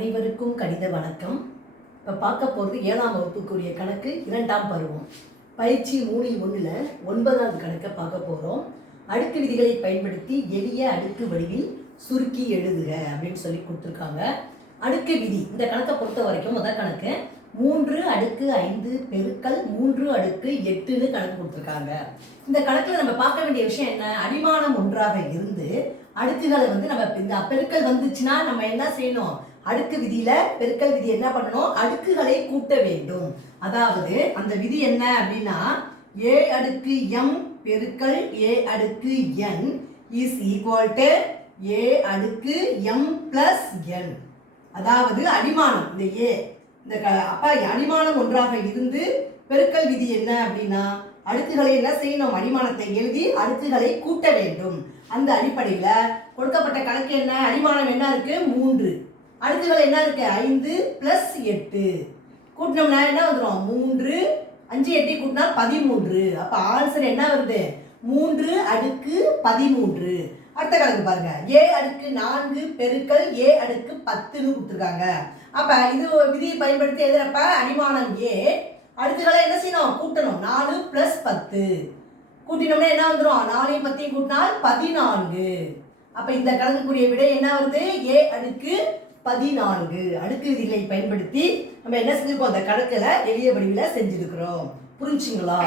அனைவருக்கும் கணித வணக்கம். இப்போ பார்க்க போகிறது 7ஆம் வகுப்புக்குரிய கணக்கு 2ஆம் பருவம் பயிற்சி 3.1 9வது கணக்கை பார்க்க போகிறோம். அடுக்கு விதிகளை பயன்படுத்தி எளிய அடுக்கு வடிவில் சுருக்கி எழுதுக அப்படின்னு சொல்லி கொடுத்துருக்காங்க. அடுக்கு விதி இந்த கணக்கை பொறுத்த வரைக்கும் முதல் கணக்கு 3/5 பெருக்கல் 3/8ன்னு கணக்கு கொடுத்துருக்காங்க. இந்த கணக்கில் நம்ம பார்க்க வேண்டிய விஷயம் என்ன, அடிமானம் ஒன்றாக இருந்து அடுக்குகளை நம்ம இந்த பெருக்கல் வந்துச்சுன்னா நம்ம என்ன செய்யணும், அடுக்கு விதியில பெருக்கல் விதி என்ன பண்ணணும், அடுக்குகளை கூட்ட வேண்டும். அதாவது அந்த விதி என்ன அப்படின்னா a அடுக்கு m பெருக்கல் a அடுக்கு n is equal to a அடுக்கு m plus n. அதாவது அடிமானம் இந்த a இந்த அப்ப அடிமானம் ஒன்றாக இருந்து பெருக்கல் விதி என்ன அப்படின்னா அடுக்குகளை என்ன செய்யணும், அடிமானத்தை எழுதி அடுக்குகளை கூட்ட வேண்டும். அந்த அடிப்படையில கொடுக்கப்பட்ட கணக்கு என்ன, அடிமானம் என்ன இருக்கு 3, அடுக்குகள் என்ன இருக்கு 5 + 8 கூட்டினோம்னா என்ன வந்துடும் 3 5 8 கூட்டினா 13. அப்ப ஆன்சர் என்ன வருது 3/13. அடுத்த கணக்கு பாருங்க a அடுக்கு 4 பெருக்கல் a அடுக்கு 10ன்னு கொடுத்துருக்காங்க. அப்ப இது விதியை பயன்படுத்தி எழுதுறப்ப அடிமானம் a அடுக்குகளை என்ன செய்யணும் கூட்டணும், 4 + 10 கூட்டினோம்னா என்ன வந்துடும் 4 10 கூட்டினால் 14. அப்ப இந்த கணக்குக்குரிய விடை என்ன வருது a அடுக்கு 14. அடுக்கு விதிகளை பயன்படுத்தி நம்ம என்ன செஞ்சிருக்கோம், அந்த கணக்குல எளிய வடிவில் செஞ்சிருக்கிறோம். புரிஞ்சுங்களா?